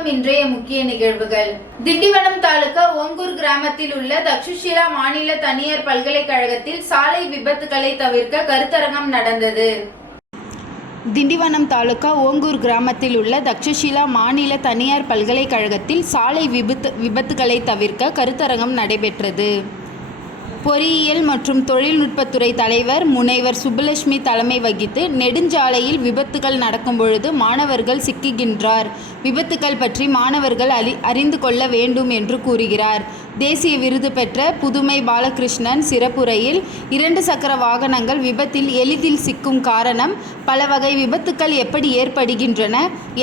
வணக்கம். இன்றைய முக்கிய நிகழ்வுகள். திண்டிவனம் தாலுகா ஓங்கூர் கிராமத்தில் உள்ள தக்ஷஷிலா மாநில தனியார் பல்கலைக்கழகத்தில் சாலை விபத்துகளை தவிர்க்க கருத்தரங்கம் நடந்தது. திண்டிவனம் தாலுகா ஓங்கூர் கிராமத்தில் உள்ள தக்ஷஷிலா மாநில தனியார் பல்கலைக்கழகத்தில் சாலை விபத்துகளை தவிர்க்க கருத்தரங்கம் நடைபெற்றது. பொறியியல் மற்றும் தொழில்நுட்பத்துறை தலைவர் முனைவர் சுப்புலட்சுமி தலைமை வகித்து, நெடுஞ்சாலையில் விபத்துகள் நடக்கும் பொழுது மாணவர்கள் சிக்குகின்றார், விபத்துகள் பற்றி மாணவர்கள் அறிந்து கொள்ள வேண்டும் என்று கூறுகிறார். தேசிய விருது பெற்ற புதுமை பாலகிருஷ்ணன் சிறப்புரையில், 2 சக்கர வாகனங்கள் விபத்தில் எளிதில் சிக்கும் காரணம், பல வகை விபத்துக்கள் எப்படி ஏற்படுகின்றன,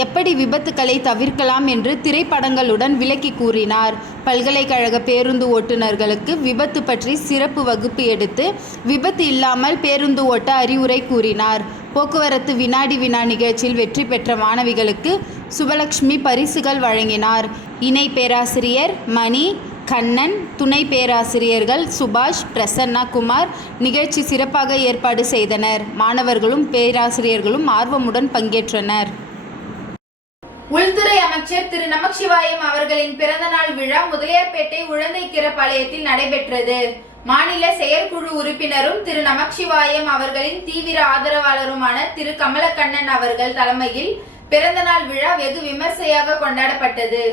எப்படி விபத்துக்களை தவிர்க்கலாம் என்று திரைப்படங்களுடன் விளக்கி கூறினார். பல்கலைக்கழக பேருந்து ஓட்டுநர்களுக்கு விபத்து பற்றி சிறப்பு வகுப்பு எடுத்து விபத்து இல்லாமல் பேருந்து ஓட்ட அறிவுரை கூறினார். போக்குவரத்து வினாடி வினா நிகழ்ச்சியில் வெற்றி பெற்ற மாணவிகளுக்கு சுபலட்சுமி பரிசுகள் வழங்கினார். இணை பேராசிரியர் மணி, கண்ணன், துணை பேராசிரியர்கள் சுபாஷ், பிரசன்னா குமார் நிகழ்ச்சி சிறப்பாக ஏற்பாடு செய்தனர். மாணவர்களும் பேராசிரியர்களும் ஆர்வமுடன் பங்கேற்றனர். உள்துறை அமைச்சர் திரு நமச்சிவாயம் அவர்களின் பிறந்தநாள் விழா முதலியார்பேட்டை உழந்தைக்கிரபாளையத்தில் நடைபெற்றது. மாநில செயற்குழு உறுப்பினரும் திரு நமச்சிவாயம் அவர்களின் தீவிர ஆதரவாளருமான திரு கமலக்கண்ணன் அவர்கள் தலைமையில் பிறந்தநாள் விழா வெகு விமர்சையாக கொண்டாடப்பட்டது.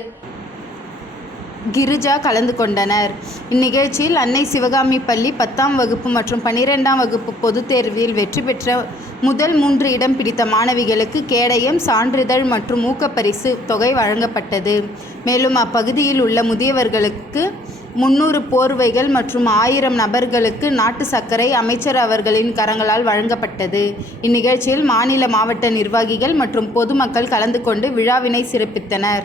கிரிஜா கலந்து கொண்டனர். இந்நிகழ்ச்சியில் அன்னை சிவகாமி பள்ளி 10ஆம் வகுப்பு மற்றும் 12ஆம் வகுப்பு பொதுத் தேர்வில் வெற்றி பெற்ற முதல் 3 இடம் பிடித்த மாணவிகளுக்கு கேடயம், சான்றிதழ் மற்றும் ஊக்கப்பரிசு தொகை வழங்கப்பட்டது. மேலும் அப்பகுதியில் உள்ள முதியவர்களுக்கு 300 போர்வைகள் மற்றும் 1000 நபர்களுக்கு நாட்டு சர்க்கரை அமைச்சர் அவர்களின் கரங்களால் வழங்கப்பட்டது. இந்நிகழ்ச்சியில் மாநில மாவட்ட நிர்வாகிகள் மற்றும் பொதுமக்கள் கலந்து கொண்டு விழாவினை சிறப்பித்தனர்.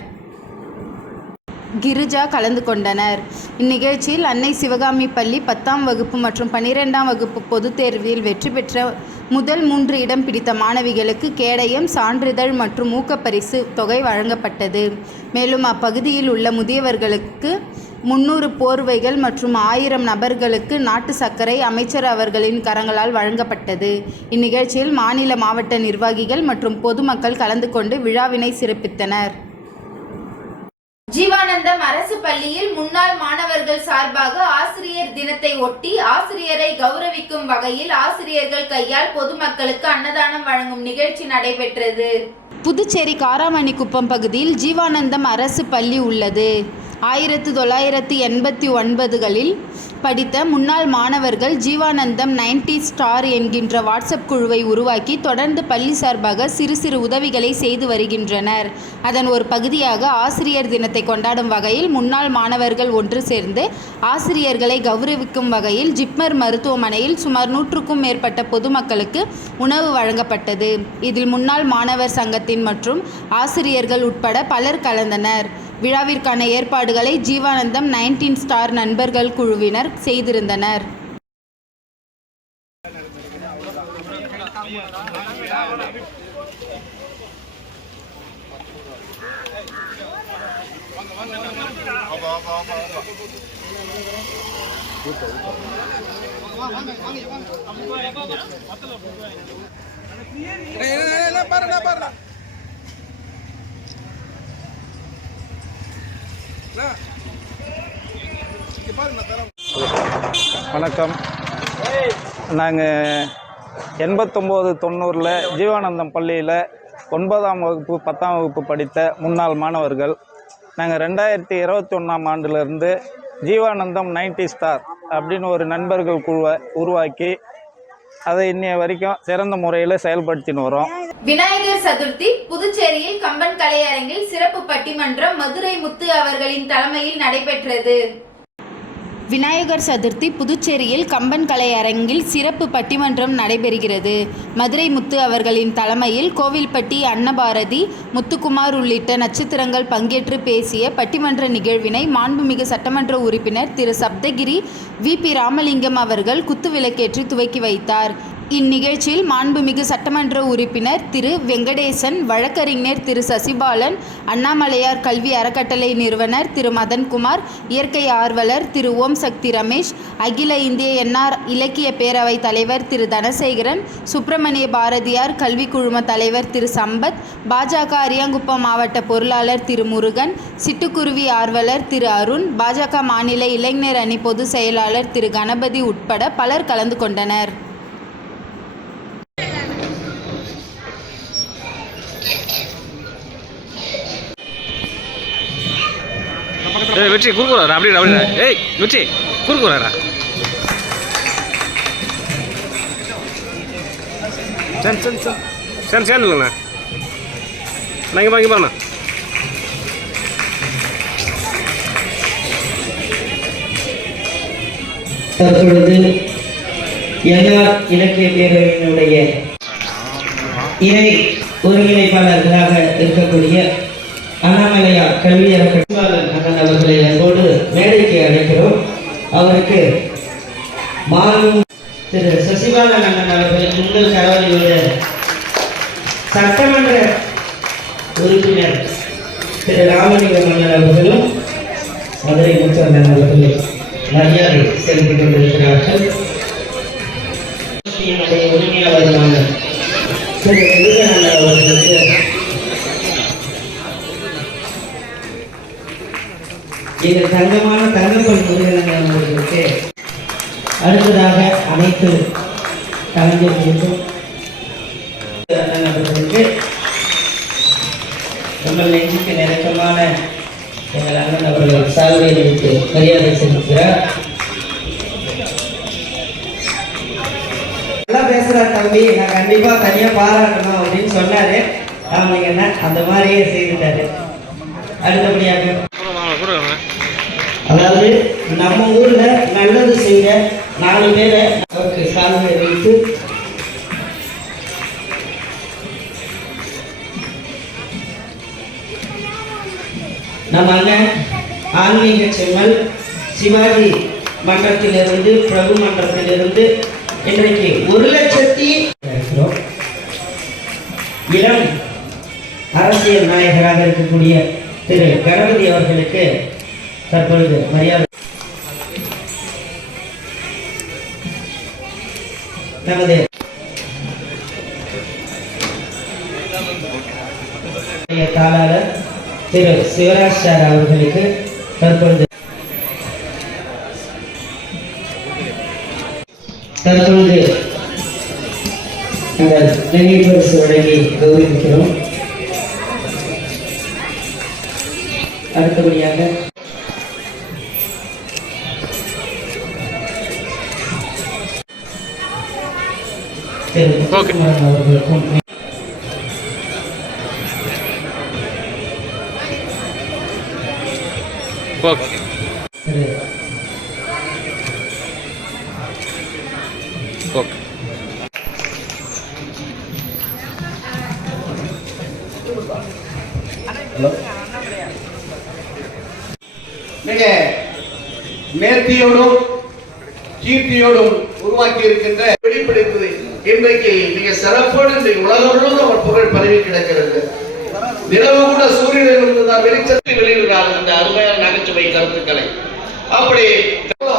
கிரிஜா கலந்து கொண்டனர். இந்நிகழ்ச்சியில் அன்னை சிவகாமி பள்ளி 10ஆம் வகுப்பு மற்றும் 12ஆம் வகுப்பு பொதுத் தேர்வில் வெற்றி பெற்ற முதல் 3 இடம் பிடித்த மாணவிகளுக்கு கேடயம், சான்றிதழ் மற்றும் ஊக்கப்பரிசு தொகை வழங்கப்பட்டது. மேலும் அப்பகுதியில் உள்ள முதியவர்களுக்கு 300 போர்வைகள் மற்றும் 1000 நபர்களுக்கு நாட்டு சர்க்கரை அமைச்சர் அவர்களின் கரங்களால் வழங்கப்பட்டது. இந்நிகழ்ச்சியில் மாநில மாவட்ட நிர்வாகிகள் மற்றும் பொதுமக்கள் கலந்து கொண்டு விழாவினை சிறப்பித்தனர். ஜீவானந்தம் அரசு பள்ளியில் முன்னாள் மாணவர்கள் சார்பாக ஆசிரியர் தினத்தை ஒட்டி ஆசிரியரை கௌரவிக்கும் வகையில் ஆசிரியர்கள் கையால் பொதுமக்களுக்கு அன்னதானம் வழங்கும் நிகழ்ச்சி நடைபெற்றது. புதுச்சேரி காராமணிக்குப்பம் பகுதியில் ஜீவானந்தம் அரசு பள்ளி உள்ளது. 1989களில் படித்த முன்னாள் மாணவர்கள் ஜீவானந்தம் 90 ஸ்டார் என்கின்ற வாட்ஸ்அப் குழுவை உருவாக்கி தொடர்ந்து பள்ளி சார்பாக சிறு சிறு உதவிகளை செய்து வருகின்றனர். அதன் ஒரு பகுதியாக ஆசிரியர் தினத்தை கொண்டாடும் வகையில் முன்னாள் மாணவர்கள் ஒன்று சேர்ந்து ஆசிரியர்களை கௌரவிக்கும் வகையில் ஜிப்மர் மருத்துவமனையில் சுமார் 100க்கும் மேற்பட்ட பொதுமக்களுக்கு உணவு வழங்கப்பட்டது. இதில் முன்னாள் மாணவர் சங்கத்தின் மற்றும் ஆசிரியர்கள் உட்பட பலர் கலந்தனர். விழாவிற்கான ஏற்பாடுகளை ஜீவானந்தம் 19 ஸ்டார் நண்பர்கள் குழுவினர் செய்திருந்தனர். வணக்கம். நாங்கள் 89-90 ஜீவானந்தம் பள்ளியில் 9ஆம் வகுப்பு 10ஆம் வகுப்பு படித்த முன்னாள் மாணவர்கள். நாங்கள் 2021ஆம் ஆண்டிலிருந்து ஜீவானந்தம் 90 ஸ்டார் அப்படின்னு ஒரு நண்பர்கள் குழுவை உருவாக்கி அதை இன்னைய வரைக்கும் சிறந்த முறையில் செயல்படுத்தின்னு வரோம். விநாயகர் சதுர்த்தி புதுச்சேரியில் கம்பன் கலையரங்கில் சிறப்பு பட்டிமன்றம் மதுரை முத்து அவர்களின் தலைமையில் நடைபெற்றது. விநாயகர் சதுர்த்தி புதுச்சேரியில் கம்பன் கலையரங்கில் சிறப்பு பட்டிமன்றம் நடைபெறுகிறது. மதுரை முத்து அவர்களின் தலைமையில் கோவில்பட்டி அன்னபாரதி, முத்துக்குமார் உள்ளிட்ட நட்சத்திரங்கள் பங்கேற்று பேசிய பட்டிமன்ற நிகழ்வினை மாண்புமிகு சட்டமன்ற உறுப்பினர் திரு சப்தகிரி VP ராமலிங்கம் அவர்கள் குத்துவிளக்கேற்றி துவக்கி வைத்தார். இந்நிகழ்ச்சியில் மாண்புமிகு சட்டமன்ற உறுப்பினர் திரு வெங்கடேசன், வழக்கறிஞர் திரு சசிபாலன், அண்ணாமலையார் கல்வி அறக்கட்டளை நிறுவனர் திரு மதன்குமார், இயற்கை ஆர்வலர் திரு ஓம் சக்தி ரமேஷ், அகில இந்திய என்ஆர் இலக்கிய பேரவை தலைவர் திரு தனசேகரன், சுப்பிரமணிய பாரதியார் கல்வி குழும தலைவர் திரு சம்பத், பாஜக அரியாங்குப்பம் மாவட்ட பொருளாளர் திரு முருகன், சிட்டுக்குருவி ஆர்வலர் திரு அருண், பாஜக மாநில இளைஞர் அணி பொதுச் செயலாளர் திரு கணபதி உட்பட பலர் கலந்து கொண்டனர். வெற்றி குறுக்குறாரா? அப்படி அப்படி ஏய் வெற்றி குறுக்குறாரா? சேர்ந்துங்கண்ணா. நான் இங்கே பாருண்ணா. தற்பொழுது என்ஆர் இலக்கிய பேரவையினுடைய இணை ஒருங்கிணைப்பாளர்களாக இருக்கக்கூடிய அண்ணாமலையார் கல்வி அறக்கட்டளை அண்ணன் அவர்களை அன்போடு மேடைக்கு அழைக்கிறோம். அவருக்கு மாண்பு திரு சசிபாலன் அண்ணன் அவர்கள் உங்கள் கலவரியோட சட்டமன்ற உறுப்பினர் திரு ராமலிங்கம் அண்ணன் அவர்களும் மதுரை முத்து அண்ணன் அவர்களும் மரியாதை செலுத்திக் கொண்டிருக்கிறார்கள். ஒருங்கிணைப்பாளரான திரு முருகன் அண்ணன் அவர்களுக்கு எங்கள் தங்கமான தங்கப்பன் முருகன் அவர்களுக்கு அடுத்ததாக அனைத்து கலைஞர்களுக்கும் அவர்களுக்கு நம்ம நெஞ்சுக்கு நெருக்கமான எங்கள் அண்ணன் அவர்கள் சால்வை அளித்து மரியாதை செலுத்துகிறார். நல்லா பேசுறா தம்பி, நான் கண்டிப்பா தனியா பாராட்டணும் அப்படின்னு சொன்னாரு. அவங்க என்ன அந்த மாதிரியே செய்துட்டாரு. அடுத்தபடியாக அதாவது நம்ம ஊர்ல நல்லது செய்ய 4 பேரை அவருக்கு சால்வை வைத்து நம்ம அண்ணன் ஆன்மீக செம்மல் சிவாஜி மன்றத்திலிருந்து பிரபு மன்றத்திலிருந்து இன்றைக்கு 1,00,000 இளம் அரசியல் நாயகராக இருக்கக்கூடிய திரு கணபதி அவர்களுக்கு தற்பொழுது மரியாதை நமது தாளாளர் திரு சிவராஜ் சார் அவர்களுக்கு தற்பொழுது நினைவு பரிசு வழங்கி கௌரவிக்கிறோம். அடுத்தபடியாக அவர்களுக்கும் மிக நேர்த்தியோடும் கீர்த்தியோடும் உருவாக்கி இருக்கின்ற வெளிப்படுத்துவது இன்றைக்கு மிக சிறப்போடு இந்த உலகம் முழுவதும் அவர் புகழ் பரவி கிடக்கிறது. நிலவு கூட சூரியனிலிருந்து தான் வெளிச்சத்தை வெளியிடுகிறார் இந்த அருமையான நகைச்சுவை கருத்துக்களை. அப்படி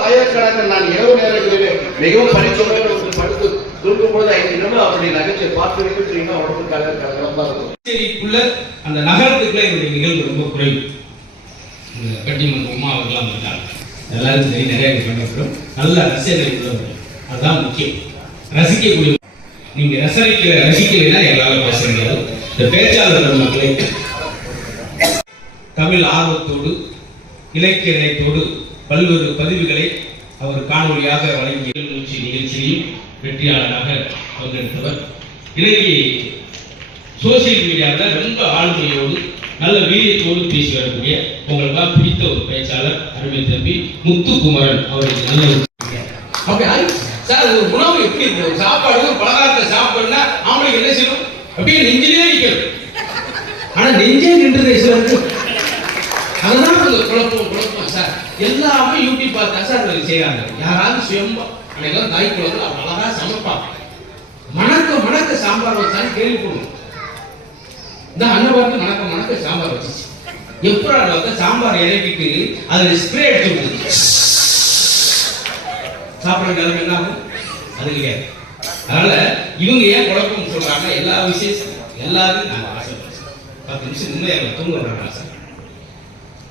ஆயிரக்கணக்கில் நான் இரவு நேரங்களில் மிகவும் படித்தவர்கள் படுத்து தூக்கும் போது 5 நிமிடம் அப்படி நகைச்சுவை பார்த்து வைத்து உடம்பு கலகலப்பா இருக்கும். அந்த நகரத்துக்குள்ள என்னுடைய நிகழ்வு ரொம்ப குறைவு. கட்டிமன்ற உமா அவர்களாம் இருக்காங்க, எல்லாரும் சரி, நிறைய பண்ணப்படும் நல்ல ரசிகர்கள் உள்ளவர்கள், அதுதான் முக்கியம். ரசிக்கக்கூடிய நீங்க ரசிக்கலைன்னா எங்களால் பேச முடியாது. இந்த பேச்சாளர்கள் மக்களை தமிழ் ஆர்வத்தோடு இலக்கிய நிலையத்தோடு பல்வேறு பதிவுகளை அவர் காணொலியாக வழங்கிய நிகழ்ச்சியையும் வெற்றியாளராக பங்கெடுத்தவர். இன்னைக்கு சோசியல் மீடியாவில் ரொம்ப ஆளுமையோடு நல்ல வீரியத்தோடு பேசி வரக்கூடிய உங்களுக்காக பிடித்த ஒரு பேச்சாளர் அருமை தம்பி முத்துக்குமரன் அவருக்கு நல்ல சார். ஒரு உணவு எப்படி இருக்கு, சாப்பாடு பலகாரத்தை சாப்பிடணும்னா அவங்களுக்கு என்ன செய்யணும் அப்படியே நெஞ்சிலே நிற்கணும். ஆனா நெஞ்சே நின்றது சார், அதுதான் குழப்பம் சார். எல்லாமே யூடியூப் பார்த்தா சார் செய்யறாங்க. யாராவது சுயம்பா அன்னைக்கு தாய் குழந்தை அழகா சமைப்பாங்க. மணக்க சாம்பார் வச்சாலும் கேள்விப்படுவோம். இந்த அன்னபாரத்து மணக்க சாம்பார் வச்சிச்சு. எப்படா சாம்பார் இறக்கிட்டு அதுல ஸ்ப்ரே அடிச்சு விடுது. சாப்பிட நிலைமை என்ன ஆகும்? அது கிடையாது. அதனால இவங்க ஏன் குழப்பம் சொல்றாங்க? எல்லா விஷயத்தையும் எல்லாரும் நாங்கள் ஆசைப்படுறோம். 10 நிமிஷம் நிம்மதியாக தூங்க வர்றாங்க ஆசை.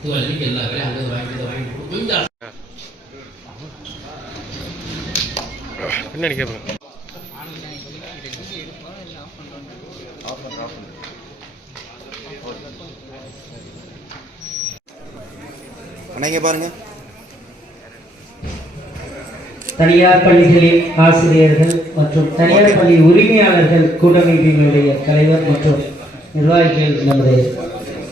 தூங்க எல்லா வேலையும் அங்கே வாங்கிட்டு கொஞ்சம் பின்னாடி கேட்பேன். அண்ணா பாருங்க. தனியார் பள்ளிகளின் ஆசிரியர்கள் மற்றும் தனியார் பள்ளி உரிமையாளர்கள் கூட்டமைப்பினுடைய தலைவர் மற்றும் நிர்வாகிகள் நமது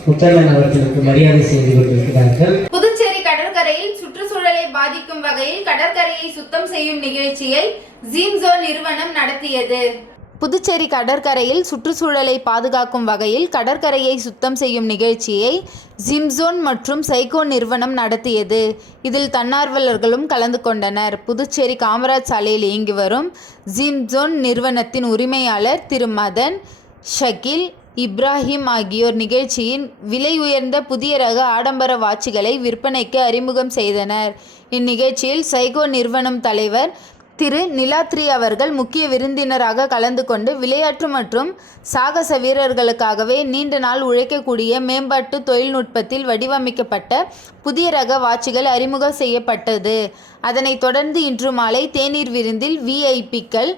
முத்தண்ணன் அவர்களுக்கு மரியாதை செய்து கொண்டிருக்கிறார்கள். புதுச்சேரி கடற்கரையில் சுற்றுச்சூழலை பாதிக்கும் வகையில் கடற்கரையை சுத்தம் செய்யும் நிகழ்ச்சியை ஜீம்சோன் நிறுவனம் நடத்தியது. புதுச்சேரி கடற்கரையில் சுற்றுச்சூழலை பாதுகாக்கும் வகையில் கடற்கரையை சுத்தம் செய்யும் நிகழ்ச்சியை ஜிம்சோன் மற்றும் சைகோ நிறுவனம் நடத்தியது. இதில் தன்னார்வலர்களும் கலந்து கொண்டனர். புதுச்சேரி காமராஜ் சாலையில் இயங்கி வரும் ஜிம்சோன் நிறுவனத்தின் உரிமையாளர் திரு மதன், ஷகில், இப்ராஹிம் ஆகியோர் நிகழ்ச்சியின் விலை உயர்ந்த புதிய ரக ஆடம்பர வாட்சுகளை விற்பனைக்கு அறிமுகம் செய்தனர். இந்நிகழ்ச்சியில் சைகோ நிறுவனம் தலைவர் திரு நிலாத்ரி அவர்கள் முக்கிய விருந்தினராக கலந்து கொண்டு விளையாட்டு மற்றும் சாகச வீரர்களுக்காகவே நீண்ட நாள் உழைக்கக்கூடிய மேம்பாட்டு தொழில்நுட்பத்தில் வடிவமைக்கப்பட்ட புதிய ரக வாட்சுகள் அறிமுகம் செய்யப்பட்டது. அதனைத் தொடர்ந்து இன்று மாலை தேநீர் விருந்தில் விஐபிக்கள்,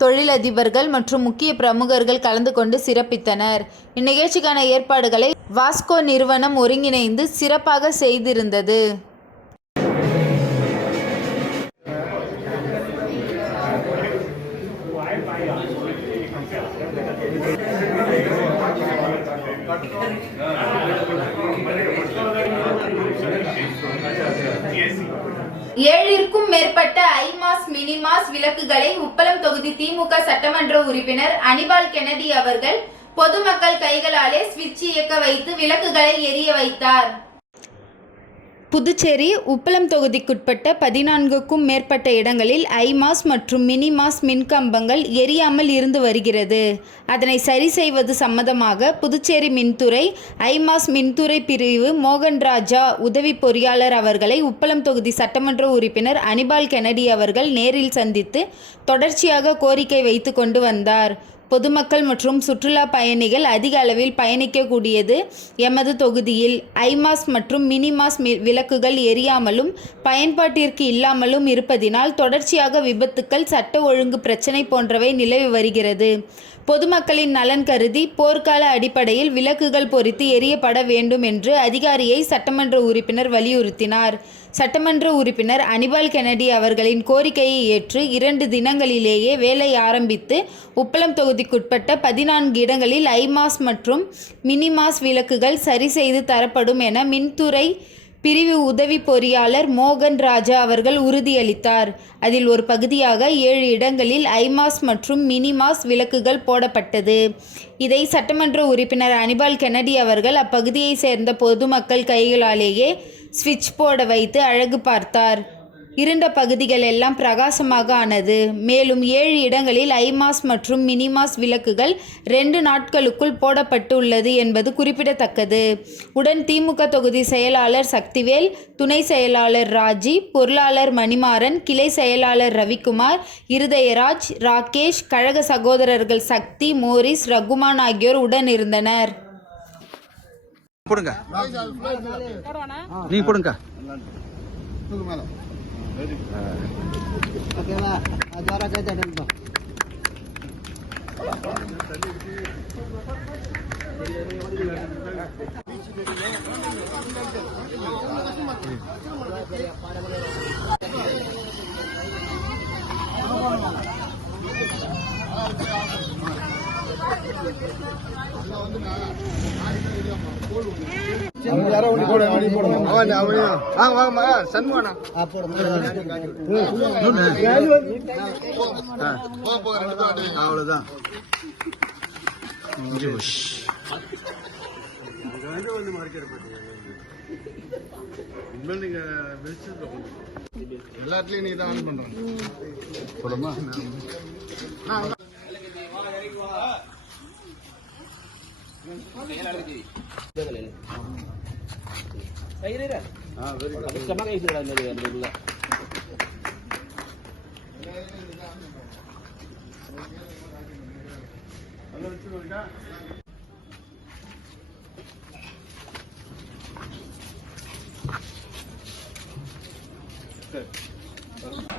தொழிலதிபர்கள் மற்றும் முக்கிய பிரமுகர்கள் கலந்து கொண்டு சிறப்பித்தனர். இந்நிகழ்ச்சிக்கான ஏற்பாடுகளை வாஸ்கோ நிறுவனம் ஒருங்கிணைந்து சிறப்பாக செய்திருந்தது. ஏழிற்கும் மேற்பட்ட ஐமாஸ் மினிமாஸ் விளக்குகளை உப்பளம் தொகுதி திமுக சட்டமன்ற உறுப்பினர் அனிபால் கென்னடி அவர்கள் பொதுமக்கள் கைகளாலே சுவிட்ச் இயக்க வைத்து விளக்குகளை எரிய வைத்தார். புதுச்சேரி உப்பளம் தொகுதிக்குட்பட்ட 14க்கும் மேற்பட்ட இடங்களில் ஐமாஸ் மற்றும் மினிமாஸ் மின்கம்பங்கள் எரியாமல் இருந்து வருகிறது. அதனை சரி செய்வது சம்பந்தமாக புதுச்சேரி மின்துறை ஐமாஸ் மின்துறை பிரிவு மோகன்ராஜா உதவி பொறியாளர் அவர்களை உப்பளம் தொகுதி சட்டமன்ற உறுப்பினர் அனிபால் கென்னடி அவர்கள் நேரில் சந்தித்து தொடர்ச்சியாக கோரிக்கை வைத்து கொண்டு வந்தார். பொதுமக்கள் மற்றும் சுற்றுலா பயணிகள் அதிக அளவில் பயணிக்கக்கூடியது எமது தொகுதியில் ஐமாஸ் மற்றும் மினிமாஸ் விளக்குகள் எரியாமலும் பயன்பாட்டிற்கு இல்லாமலும் இருப்பதினால் தொடர்ச்சியாக விபத்துக்கள், சட்ட ஒழுங்கு பிரச்சினை போன்றவை நிலவி வருகிறது. பொதுமக்களின் நலன் கருதி போர்க்கால அடிப்படையில் விளக்குகள் பொறித்து எரியப்பட வேண்டும் என்று அதிகாரியை சட்டமன்ற உறுப்பினர் வலியுறுத்தினார். சட்டமன்ற உறுப்பினர் அனிபால் கென்னடி அவர்களின் கோரிக்கையை ஏற்று 2 தினங்களிலேயே வேலை ஆரம்பித்து உப்பளம் தொகுதிக்குட்பட்ட 14 இடங்களில் ஐமாஸ் மற்றும் மினிமாஸ் விளக்குகள் சரி செய்து தரப்படும் என மின்துறை பிரிவு உதவி பொறியாளர் மோகன் ராஜா அவர்கள் உறுதியளித்தார். அதில் ஒரு பகுதியாக 7 இடங்களில் ஐமாஸ் மற்றும் மினிமாஸ் விளக்குகள் போடப்பட்டது. இதை சட்டமன்ற உறுப்பினர் அனிபால் கென்னடி அவர்கள் அப்பகுதியை சேர்ந்த பொதுமக்கள் கைகளாலேயே ஸ்விட்ச் போட வைத்து அழகு பார்த்தார். இருண்ட பகுதிகள் எல்லாம் பிரகாசமாக ஆனது. மேலும் 7 இடங்களில் ஐமாஸ் மற்றும் மினிமாஸ் விளக்குகள் 2 நாட்களுக்குள் போடப்பட்டு உள்ளது என்பது குறிப்பிடத்தக்கது. உடன் திமுக தொகுதி செயலாளர் சக்திவேல், துணை செயலாளர் ராஜி, பொருளாளர் மணிமாறன், கிளை செயலாளர் ரவிக்குமார், இருதயராஜ், ராகேஷ், கழக சகோதரர்கள் சக்தி, மோரிஸ், ரகுமான் ஆகியோர் உடன் இருந்தனர். போடுங்க, நீ போடுங்க. ஓகேவா? ஜோரா கேட்டா அவ்வளவுதான். எல்லாத்துலயும் நீங்க தான் ஆன் பண்றோம்.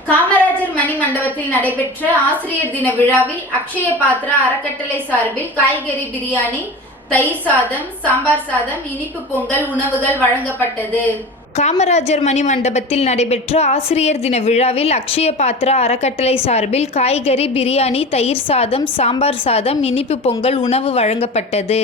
காமராஜர் மணி மண்டபத்தில் நடைபெற்ற ஆசிரியர் தின விழாவில் அக்ஷய பாத்ரா அறக்கட்டளை சார்பில் காய்கறி பிரியாணி, தயிர் சாதம், சாம்பார் சாதம், இனிப்பு பொங்கல் உணவுகள் வழங்கப்பட்டது. காமராஜர் மணி மண்டபத்தில் நடைபெற்ற ஆசிரியர் தின விழாவில் அக்ஷய பாத்ரா அறக்கட்டளை சார்பில் காய்கறி பிரியாணி, தயிர் சாதம், சாம்பார் சாதம், இனிப்பு பொங்கல் உணவு வழங்கப்பட்டது.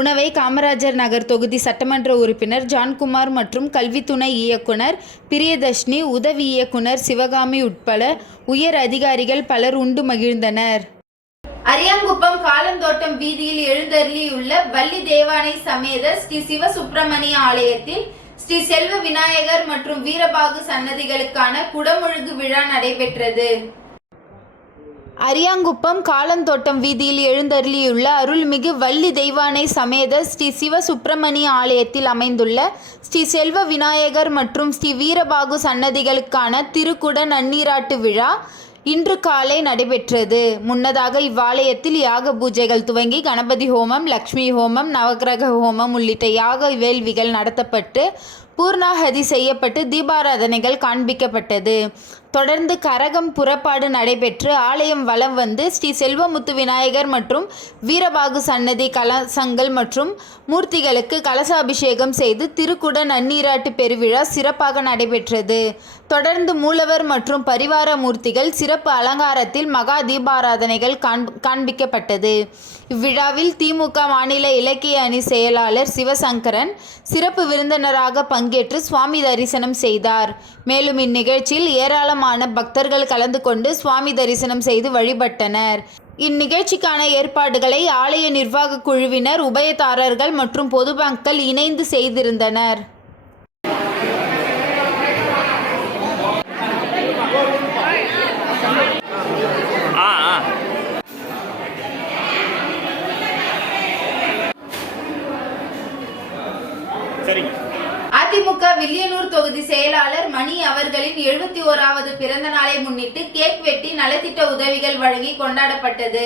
உணவை காமராஜர் நகர் தொகுதி சட்டமன்ற உறுப்பினர் ஜான்குமார் மற்றும் கல்வி துணை இயக்குனர் பிரியதர்ஷினி, உதவி இயக்குனர் சிவகாமி உட்பட உயர் அதிகாரிகள் பலர் உண்டு மகிழ்ந்தனர். அரியாங்குப்பம் காலந்தோட்டம் வீதியில் எழுந்தருளியுள்ள வள்ளி தேவானை சமேத ஸ்ரீ சிவசுப்பிரமணிய ஆலயத்தில் ஸ்ரீ செல்வ விநாயகர் மற்றும் வீரபாகு சன்னதிகளுக்கான குடமுழுக்கு விழா நடைபெற்றது. அரியாங்குப்பம் காலந்தோட்டம் வீதியில் எழுந்தருளியுள்ள அருள்மிகு வள்ளி தெய்வானை சமேத ஸ்ரீ சிவசுப்பிரமணிய ஆலயத்தில் அமைந்துள்ள ஸ்ரீ செல்வ விநாயகர் மற்றும் ஸ்ரீ வீரபாகு சன்னதிகளுக்கான திருக்குட நன்னீராட்டு விழா இன்று காலை நடைபெற்றது. முன்னதாக இவ்வாலயத்தில் யாக பூஜைகள் துவங்கி கணபதி ஹோமம், லக்ஷ்மி ஹோமம், நவகிரக ஹோமம் உள்ளிட்ட யாக வேள்விகள் நடத்தப்பட்டு பூர்ணாகதி செய்யப்பட்டு தீபாராதனைகள் காண்பிக்கப்பட்டது. தொடர்ந்து கரகம் புறப்பாடு நடைபெற்று ஆலயம் வலம் வந்து ஸ்ரீ செல்வமுத்து விநாயகர் மற்றும் வீரபாகு சன்னதி கலசங்கள் மற்றும் மூர்த்திகளுக்கு கலசாபிஷேகம் செய்து திருக்குட நன்னீராட்டு பெருவிழா சிறப்பாக நடைபெற்றது. தொடர்ந்து மூலவர் மற்றும் பரிவார மூர்த்திகள் சிறப்பு அலங்காரத்தில் மகா தீபாராதனைகள் காண்பிக்கப்பட்டது. இவ்விழாவில் திமுக மாநில இலக்கிய அணி செயலாளர் சிவசங்கரன் சிறப்பு விருந்தினராக பங்கேற்று சுவாமி தரிசனம் செய்தார். மேலும் இந்நிகழ்ச்சியில் ஏராளமான பக்தர்கள் கலந்து கொண்டு சுவாமி தரிசனம் செய்து வழிபட்டனர். இந்நிகழ்ச்சிக்கான ஏற்பாடுகளை ஆலய நிர்வாக குழுவினர், உபயதாரர்கள் மற்றும் பொதுமக்கள் இணைந்து செய்திருந்தனர். அதிமுக வில்லியனூர் தொகுதி செயலாளர் மணி அவர்களின் 71வது பிறந்த நாளை முன்னிட்டு கேக் வெட்டி நலத்திட்ட உதவிகள் வழங்கி கொண்டாடப்பட்டது.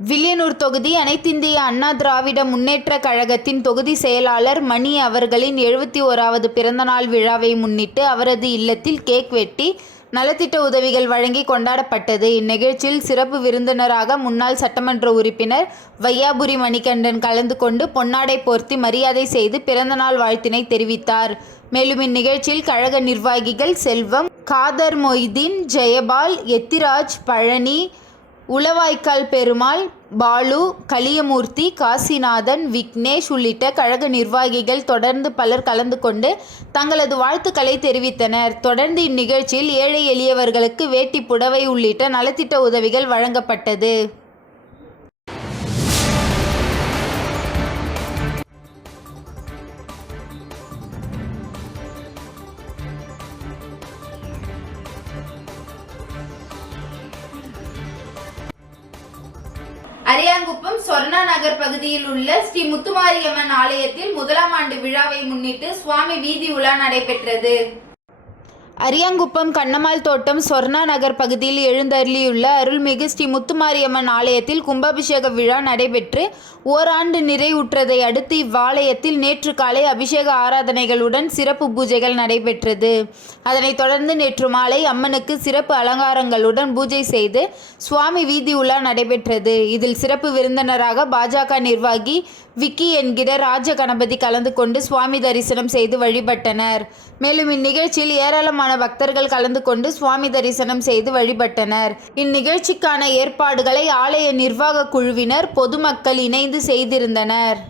வில்லியனூர் தொகுதி அனைத்திந்திய அண்ணா திராவிட முன்னேற்ற கழகத்தின் தொகுதி செயலாளர் மணி அவர்களின் 71வது பிறந்தநாள் விழாவை முன்னிட்டு அவரது இல்லத்தில் கேக் வெட்டி நலத்திட்ட உதவிகள் வழங்கி கொண்டாடப்பட்டது. இந்நிகழ்ச்சியில் சிறப்பு விருந்தினராக முன்னாள் சட்டமன்ற உறுப்பினர் வையாபுரி மணிகண்டன் கலந்து கொண்டு பொன்னாடை போர்த்தி மரியாதை செய்து பிறந்தநாள் வாழ்த்தினை தெரிவித்தார். மேலும் இந்நிகழ்ச்சியில் கழக நிர்வாகிகள் செல்வம், காதர் மொய்தீன், ஜெயபால், எத்திராஜ், பழனி, உளவாய்க்கால் பெருமாள், பாலு, கலியமூர்த்தி, காசிநாதன், விக்னேஷ் உள்ளிட்ட கழக நிர்வாகிகள் தொடர்ந்து பலர் கலந்து கொண்டு தங்களது வாழ்த்துக்களை தெரிவித்தனர். தொடர்ந்து இந்நிகழ்ச்சியில் ஏழை எளியவர்களுக்கு வேட்டி, புடவை உள்ளிட்ட நலத்திட்ட உதவிகள் வழங்கப்பட்டது. அரியாங்குப்பம் சொர்ணா நகர் பகுதியில் உள்ள ஸ்ரீ முத்துமாரியம்மன் ஆலயத்தில் 1ஆம் ஆண்டு விழாவை முன்னிட்டு சுவாமி வீதி உலா நடைபெற்றது. அரியாங்குப்பம் கண்ணம்மாள் தோட்டம் சொர்ணா நகர் பகுதியில் எழுந்தருளியுள்ள அருள்மிகு ஸ்ரீ முத்துமாரியம்மன் ஆலயத்தில் கும்பாபிஷேக விழா நடைபெற்று ஓராண்டு நிறைவுற்றதை அடுத்து இவ்வாலயத்தில் நேற்று காலை அபிஷேக ஆராதனைகளுடன் சிறப்பு பூஜைகள் நடைபெற்றது. அதனைத் தொடர்ந்து நேற்று மாலை அம்மனுக்கு சிறப்பு அலங்காரங்களுடன் பூஜை செய்து சுவாமி வீதி உலா நடைபெற்றது. இதில் சிறப்பு விருந்தினராக பாஜக நிர்வாகி விக்கி என்கிற ராஜ கணபதி கலந்து கொண்டு சுவாமி தரிசனம் செய்து வழிபட்டனர். மேலும் இந்நிகழ்ச்சியில் ஏராளமான பக்தர்கள் கலந்து கொண்டு சுவாமி தரிசனம் செய்து வழிபட்டனர். இந்நிகழ்ச்சிக்கான ஏற்பாடுகளை ஆலய நிர்வாக குழுவினர், பொதுமக்கள் இணைந்து செய்திருந்தனர்.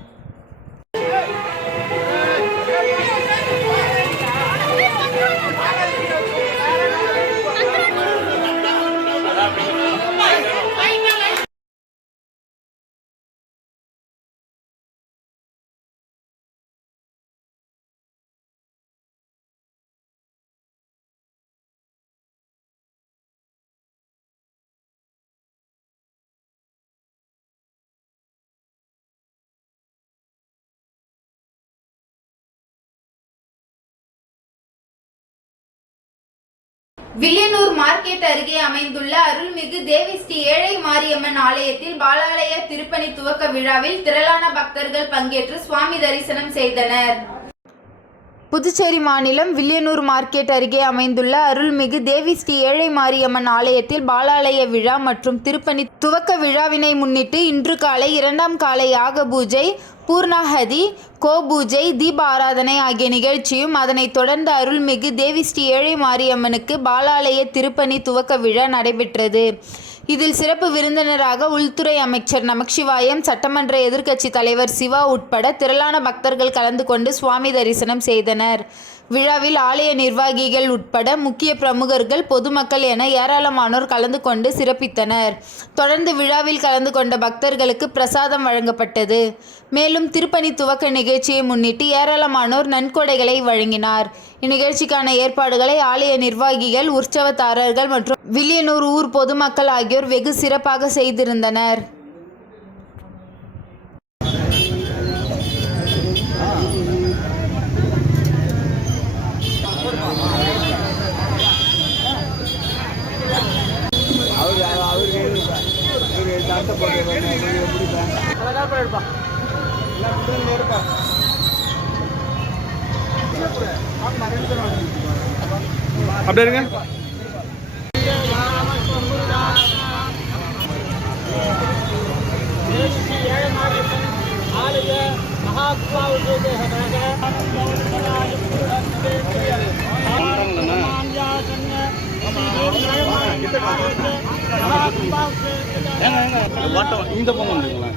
வில்லியனூர் மார்க்கெட் அருகே அமைந்துள்ள அருள்மிகு தேவி ஸ்ரீ ஏழை மாரியம்மன் ஆலயத்தில் பாலாலய திருப்பணி துவக்க விழாவில் திரளான பக்தர்கள் பங்கேற்று சுவாமி தரிசனம் செய்தனர். புதுச்சேரி மாநிலம் வில்லியனூர் மார்க்கெட் அருகே அமைந்துள்ள அருள்மிகு தேவி ஸ்ரீ ஏழை மாரியம்மன் ஆலயத்தில் பாலாலய விழா மற்றும் திருப்பணி துவக்க விழாவினை முன்னிட்டு இன்று காலை 2ஆம் கால யாக பூஜை, பூர்ணாஹதி, கோபூஜை, தீப ஆராதனை ஆகிய நிகழ்ச்சியும் அதனைத் தொடர்ந்து அருள்மிகு தேவி ஸ்ரீ ஏழை மாரியம்மனுக்கு பாலாலய திருப்பணி துவக்க விழா நடைபெற்றது. இதில் சிறப்பு விருந்தினராக உள்துறை அமைச்சர் நமச்சிவாயம், சட்டமன்ற எதிர்க்கட்சி தலைவர் சிவா உட்பட திரளான பக்தர்கள் கலந்து கொண்டு சுவாமி தரிசனம் செய்தனர். விழாவில் ஆலய நிர்வாகிகள் உட்பட முக்கிய பிரமுகர்கள், பொதுமக்கள் என ஏராளமானோர் கலந்து கொண்டு சிறப்பித்தனர். தொடர்ந்து விழாவில் கலந்து கொண்ட பக்தர்களுக்கு பிரசாதம் வழங்கப்பட்டது. மேலும் திருப்பணி துவக்க நிகழ்ச்சியை முன்னிட்டு ஏராளமானோர் நன்கொடைகளை வழங்கினார். இந்நிகழ்ச்சிக்கான ஏற்பாடுகளை ஆலய நிர்வாகிகள், உற்சவதாரர்கள் மற்றும் வில்லியனூர் ஊர் பொதுமக்கள் ஆகியோர் வெகு சிறப்பாக செய்திருந்தனர். அப்படியே இருங்க. இந்த பொங்கல் வந்துங்களா?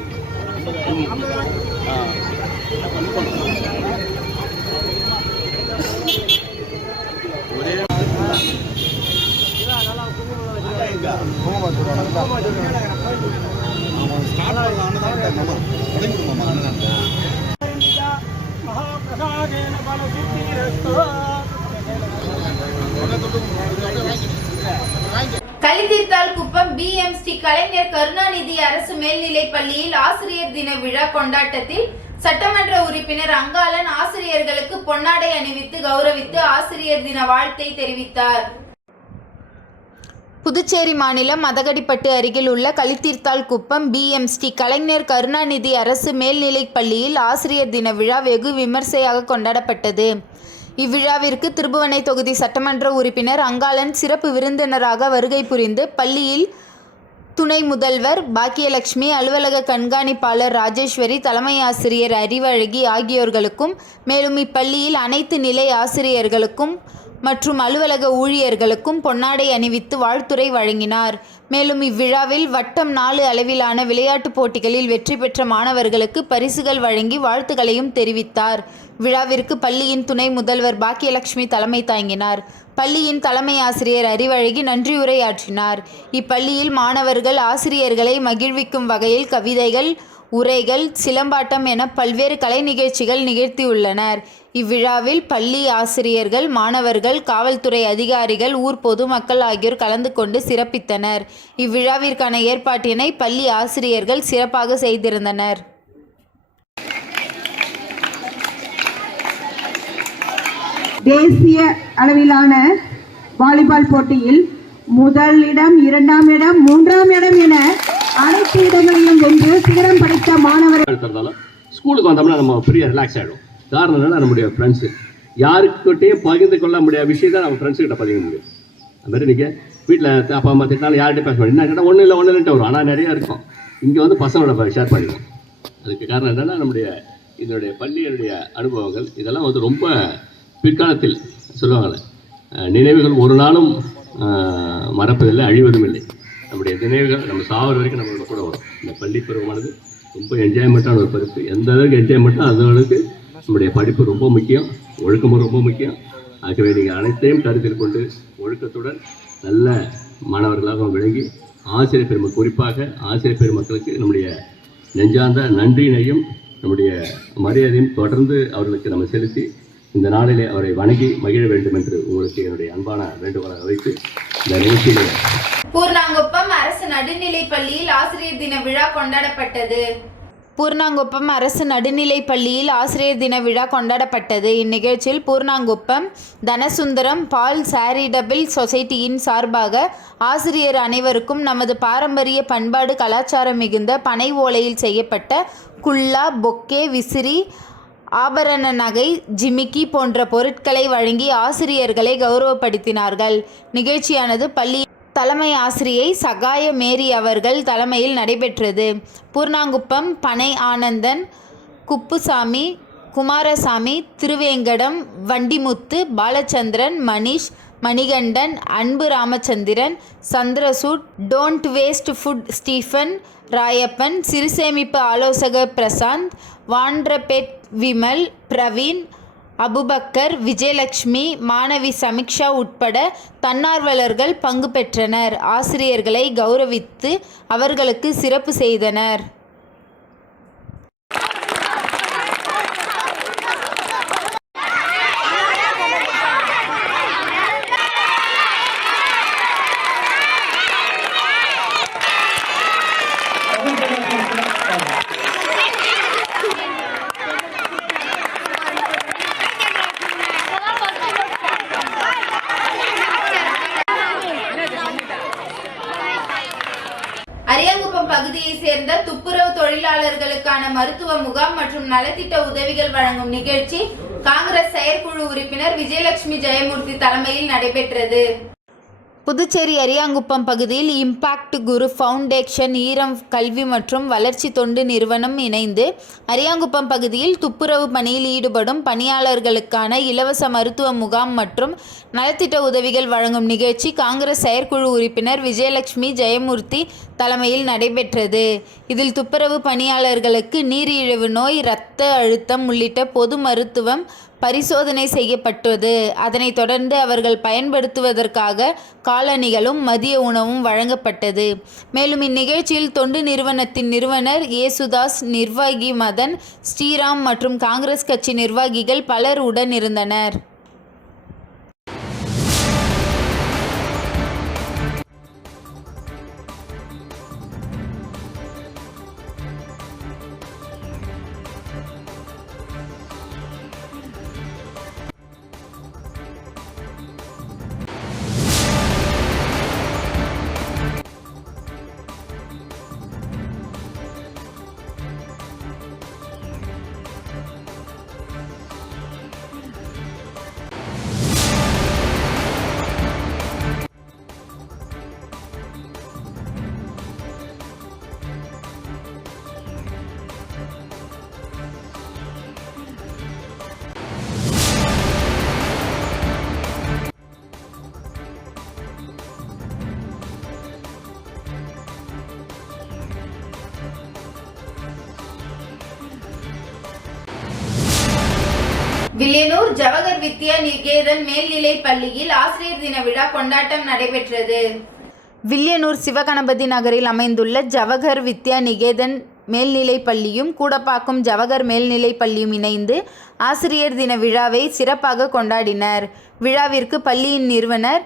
கலிதீர்த்தால் குப்பம் BMC கலைஞர் கருணாநிதி அரசு மேல்நிலைப் பள்ளியில் ஆசிரியர் தின விழா கொண்டாட்டத்தில் சட்டமன்ற உறுப்பினர் அங்காளன் ஆசிரியர்களுக்கு பொன்னாடை அணிவித்து கௌரவித்து ஆசிரியர் தின வாழ்த்தை தெரிவித்தார். புதுச்சேரி மாநிலம் மதகடிப்பட்டு அருகில் உள்ள கலிதீர்த்தால் குப்பம் BMC கலைஞர் கருணாநிதி அரசு மேல்நிலைப் பள்ளியில் ஆசிரியர் தின விழா வெகு விமர்சையாக கொண்டாடப்பட்டது. இவ்விழாவிற்கு திருபுவனை தொகுதி சட்டமன்ற உறுப்பினர் அங்காளன் சிறப்பு விருந்தினராக வருகை புரிந்து பள்ளியில் துணை முதல்வர் பாக்கியலட்சுமி, அலுவலக கண்காணிப்பாளர் ராஜேஸ்வரி, தலைமை ஆசிரியர் அறிவழகி ஆகியோர்களுக்கும் மேலும் இப்பள்ளியில் அனைத்து நிலை ஆசிரியர்களுக்கும் மற்றும் அலுவலக ஊழியர்களுக்கும் பொன்னாடை அணிவித்து வாழ்த்துரை வழங்கினார். மேலும் இவ்விழாவில் வட்டம் 4 அளவிலான விளையாட்டுப் போட்டிகளில் வெற்றி பெற்ற மாணவர்களுக்கு பரிசுகள் வழங்கி வாழ்த்துக்களையும் தெரிவித்தார். விழாவிற்கு பள்ளியின் துணை முதல்வர் பாக்கியலட்சுமி தலைமை தாங்கினார். பள்ளியின் தலைமை ஆசிரியர் அறிவழகி நன்றியுரையாற்றினார். இப்பள்ளியில் மாணவர்கள் ஆசிரியர்களை மகிழ்விக்கும் வகையில் கவிதைகள், உரைகள், சிலம்பாட்டம் என பல்வேறு கலை நிகழ்ச்சிகள் நிகழ்த்தியுள்ளனர். இவ்விழாவில் பள்ளி ஆசிரியர்கள், மாணவர்கள், காவல்துறை அதிகாரிகள், ஊர் பொதுமக்கள் ஆகியோர் கலந்து கொண்டு சிறப்பித்தனர். இவ்விழாவிற்கான ஏற்பாட்டினை பள்ளி ஆசிரியர்கள் சிறப்பாக செய்திருந்தனர். தேசிய அளவிலான வாலிபால் போட்டியில் முதல் இடம், 2ஆம் இடம், 3ஆம் இடம் என அனைத்து இடங்களிலும் வென்று சிகரம் படைத்த மாணவர்கள் ஸ்கூலுக்கு வந்தோம்னா நம்ம பெரிய ரிலாக்ஸ் ஆகிடும். காரணம் என்னன்னா நம்முடைய ஃப்ரெண்ட்ஸு யாருக்கிட்டையும் பகிர்ந்து கொள்ள முடியாத விஷயத்தை நம்ம ஃப்ரெண்ட்ஸுக்கிட்ட பகிர முடியும். அது மாதிரி நீங்கள் வீட்டில் அப்பா அம்மா திட்டினாலும் யார்கிட்டையும் பேச முடியும். என்ன கேட்டால் ஒன்றும் இல்லை 1 வரும், ஆனால் நிறையா இருக்கும். இங்கே வந்து பசங்களோட ஷேர் பண்ணிடுவோம். அதுக்கு காரணம் என்னென்னா நம்முடைய இதனுடைய பள்ளியினுடைய அனுபவங்கள் இதெல்லாம் வந்து ரொம்ப பிற்காலத்தில் சொல்லுவாங்கள்ல, நினைவுகள் ஒரு நாளும் மறப்பதில்லை, அழிவதும் இல்லை. நம்முடைய நினைவுகள் நம்ம சாவர வரைக்கும் நம்மளோட கூட வரும். இந்த பள்ளி பருவமானது ரொம்ப என்ஜாய்மெண்ட்டான ஒரு பருப்பு. எந்த அளவுக்கு என்ஜாய்மெண்ட்டோ அந்த அளவுக்கு நம்முடைய படிப்பு ரொம்ப முக்கியம், ஒழுக்கமும் ரொம்ப முக்கியம். ஆகவே நீங்கள் அனைத்தையும் கருத்தில் கொண்டு ஒழுக்கத்துடன் நல்ல மாணவர்களாக விளங்கி ஆசிரியர் பெருமக்கள், குறிப்பாக ஆசிரியர் பெருமக்களுக்கு நம்முடைய நெஞ்சார்ந்த நன்றியினையும் நம்முடைய மரியாதையும் தொடர்ந்து அவர்களுக்கு நம்ம செலுத்தி இந்த நாளிலே அவரை வணங்கி மகிழ வேண்டும் என்று உங்களுக்கு என்னுடைய அன்பான வேண்டுகோளாக வைத்து இந்த நிகழ்ச்சியிலே பூர்ணாங்குப்பம் அரசு நடுநிலைப் பள்ளியில் ஆசிரியர் தின விழா கொண்டாடப்பட்டது. பூர்ணாங்குப்பம் அரசு நடுநிலைப் பள்ளியில் ஆசிரியர் தின விழா கொண்டாடப்பட்டது. இந்நிகழ்ச்சியில் பூர்ணாங்குப்பம் தனசுந்தரம் பால் சேரிடபிள் சொசைட்டியின் சார்பாக ஆசிரியர் அனைவருக்கும் நமது பாரம்பரிய பண்பாடு கலாச்சாரம் மிகுந்த பனை ஓலையில் செய்யப்பட்ட குல்லா, பொக்கே, விசிறி, ஆபரண நகை, ஜிமிக்கி போன்ற பொருட்களை வழங்கி ஆசிரியர்களை கௌரவப்படுத்தினார்கள். நிகழ்ச்சியானது பள்ளி தலைமை ஆசிரியை சகாய மேரி அவர்கள் தலைமையில் நடைபெற்றது. பூர்ணாங்குப்பம் பனை Anandan, Kuppusamy, Kumaraswamy, Thiruvengadam, Vandimuthu, Balachandran, Manish, Manikandan, Anbu Ramachandran, Chandrachud, don't waste food Stephen, Rayappan, சிறுசேமிப்பு ஆலோசகர் பிரசாந்த், வான்ட்ரபெட் விமல், பிரவீன், அபுபக்கர், விஜயலட்சுமி, மாணவி சமிக்ஷா உட்பட தன்னார்வலர்கள் பங்கு பெற்றனர். ஆசிரியர்களை கௌரவித்து அவர்களுக்கு சிறப்பு செய்தனர். அரியாங்குப்பம் பகுதியை சேர்ந்த துப்புரவு தொழிலாளர்களுக்கான மருத்துவ முகாம் மற்றும் நலத்திட்ட உதவிகள் வழங்கும் நிகழ்ச்சி காங்கிரஸ் செயற்குழு உறுப்பினர் விஜயலட்சுமி ஜெயமூர்த்தி தலைமையில் நடைபெற்றது. புதுச்சேரி அரியாங்குப்பம் பகுதியில் இம்பாக்ட் குரு ஃபவுண்டேஷன், ஈரம் கல்வி மற்றும் வளர்ச்சி தொண்டு நிறுவனம் இணைந்து அரியாங்குப்பம் பகுதியில் துப்புரவு பணியில் ஈடுபடும் பணியாளர்களுக்கான இலவச மருத்துவ முகாம் மற்றும் நலத்திட்ட உதவிகள் வழங்கும் நிகழ்ச்சி காங்கிரஸ் செயற்குழு உறுப்பினர் விஜயலட்சுமி ஜெயமூர்த்தி தலைமையில் நடைபெற்றது. இதில் துப்புரவு பணியாளர்களுக்கு நீரிழிவு நோய், இரத்த அழுத்தம் உள்ளிட்ட பொது மருத்துவம் பரிசோதனை செய்யப்பட்டது. அதனைத் தொடர்ந்து அவர்கள் பயன்படுத்துவதற்காக காலணிகளும் மதிய உணவும் வழங்கப்பட்டது. மேலும் இந்நிகழ்ச்சியில் தொண்டு நிறுவனத்தின் நிறுவனர் ஏசுதாஸ், நிர்வாகி மதன், ஸ்ரீராம் மற்றும் காங்கிரஸ் கட்சி நிர்வாகிகள் பலர் உடன் இருந்தனர். வில்லியனூர் ஜவஹர் வித்யா நிகேதன் மேல்நிலைப் பள்ளியில் ஆசிரியர் தின விழா கொண்டாட்டம் நடைபெற்றது. வில்லியனூர் சிவகணபதி நகரில் அமைந்துள்ள ஜவஹர் வித்யா நிகேதன் மேல்நிலைப் பள்ளியும் கூடப்பாக்கம் ஜவஹர் மேல்நிலைப் பள்ளியும் இணைந்து ஆசிரியர் தின விழாவை சிறப்பாக கொண்டாடினர். விழாவிற்கு பள்ளியின் நிறுவனர்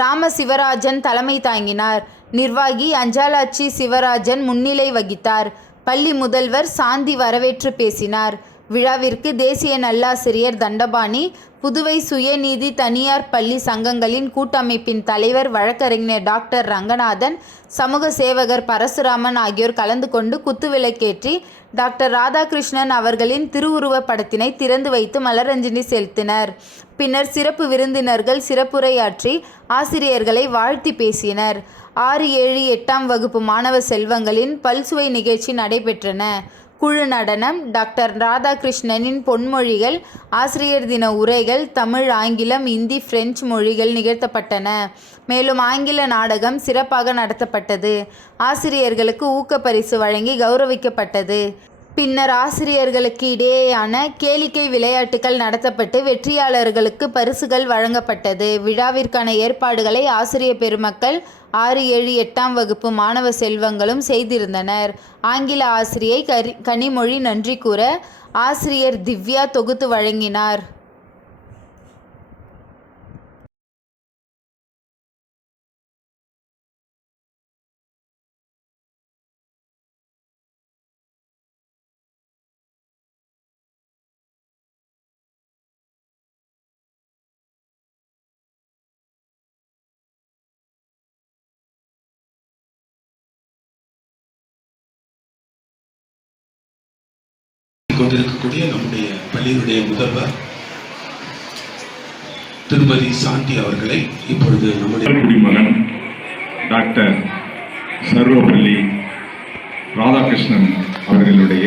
ராம சிவராஜன் தலைமை தாங்கினார். நிர்வாகி அஞ்சாலாட்சி சிவராஜன் முன்னிலை வகித்தார். பள்ளி முதல்வர் சாந்தி வரவேற்று பேசினார். விழாவிற்கு தேசிய நல்லாசிரியர் தண்டபாணி, புதுவை சுயநீதி தனியார் பள்ளி சங்கங்களின் கூட்டமைப்பின் தலைவர் வழக்கறிஞர் டாக்டர் ரங்கநாதன், சமூக சேவகர் பரசுராமன் ஆகியோர் கலந்து கொண்டு குத்துவிளக்கேற்றி டாக்டர் ராதாகிருஷ்ணன் அவர்களின் திருவுருவப் படத்தினை திறந்து வைத்து மலரஞ்சலி செலுத்தினர். பின்னர் சிறப்பு விருந்தினர்கள் சிறப்புரையாற்றி ஆசிரியர்களை வாழ்த்தி பேசினர். 6, 7, 8ஆம் வகுப்பு மாணவ செல்வங்களின் பல்சுவை நிகழ்ச்சி நடைபெற்றன. குழு நடனம், டாக்டர் ராதாகிருஷ்ணனின் பொன்மொழிகள், ஆசிரியர் தின உரைகள் தமிழ், ஆங்கிலம், இந்தி, பிரெஞ்சு மொழிகள் நிகழ்த்தப்பட்டன. மேலும் ஆங்கில நாடகம் சிறப்பாக நடத்தப்பட்டது. ஆசிரியர்களுக்கு ஊக்கப்பரிசு வழங்கி கௌரவிக்கப்பட்டது. பின்னர் ஆசிரியர்களுக்கு இடையேயான கேளிக்கை விளையாட்டுகள் நடத்தப்பட்டு வெற்றியாளர்களுக்கு பரிசுகள் வழங்கப்பட்டது. விழாவிற்கான ஏற்பாடுகளை ஆசிரியர் பெருமக்கள் 6, 7, 8ஆம் வகுப்பு மாணவ செல்வங்களும் செய்திருந்தனர். ஆங்கில ஆசிரியை கனிமொழி நன்றி கூற ஆசிரியர் திவ்யா தொகுத்து வழங்கினார். கொண்டிருக்கக்கூடிய நம்முடைய பள்ளியினுடைய முதல்வர் திருமதி சாந்தி அவர்களை இப்பொழுது நம்முடைய குடிமகன் டாக்டர் சர்வப்பள்ளி ராதாகிருஷ்ணன் அவர்களுடைய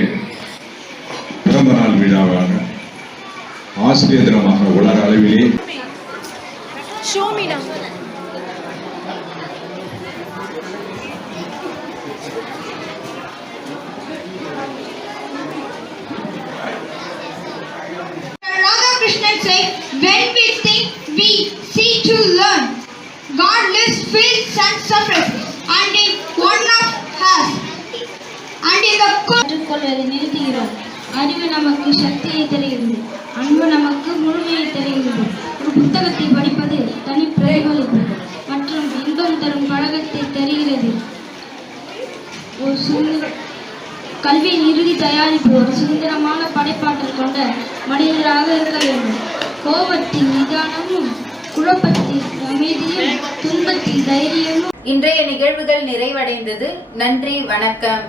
பிறந்த நாள் விழாவாக ஆசிரியர் தினமாக உலக அளவிலே Radhakrishnan said, when we think, we see to learn. God lives, feels and suffers, and in one of us, and in the கற்றுக்கொள்வதை நிறுத்துகிறோம். அறிவு நமக்கு சக்தியை தருகிறது, அன்பு நமக்கு முழுமையை தருகிறது. ஒரு புத்தகத்தை படிப்பது தனி பிரதிபலிப்பு மற்றும் இன்பம் தரும் பழக்கத்தை தருகிறது. கல்வியின் இறுதி தயாரிப்பு ஒரு சுதந்திரமான படைப்பாற்றல் கொண்ட மனிதராக இருக்க வேண்டும். கோபத்தின் நிதானமும், குழப்பத்தில் அமைதியும், துன்பத்தில் தைரியமும். இன்றைய நிகழ்வுகள் நிறைவடைந்தது. நன்றி, வணக்கம்.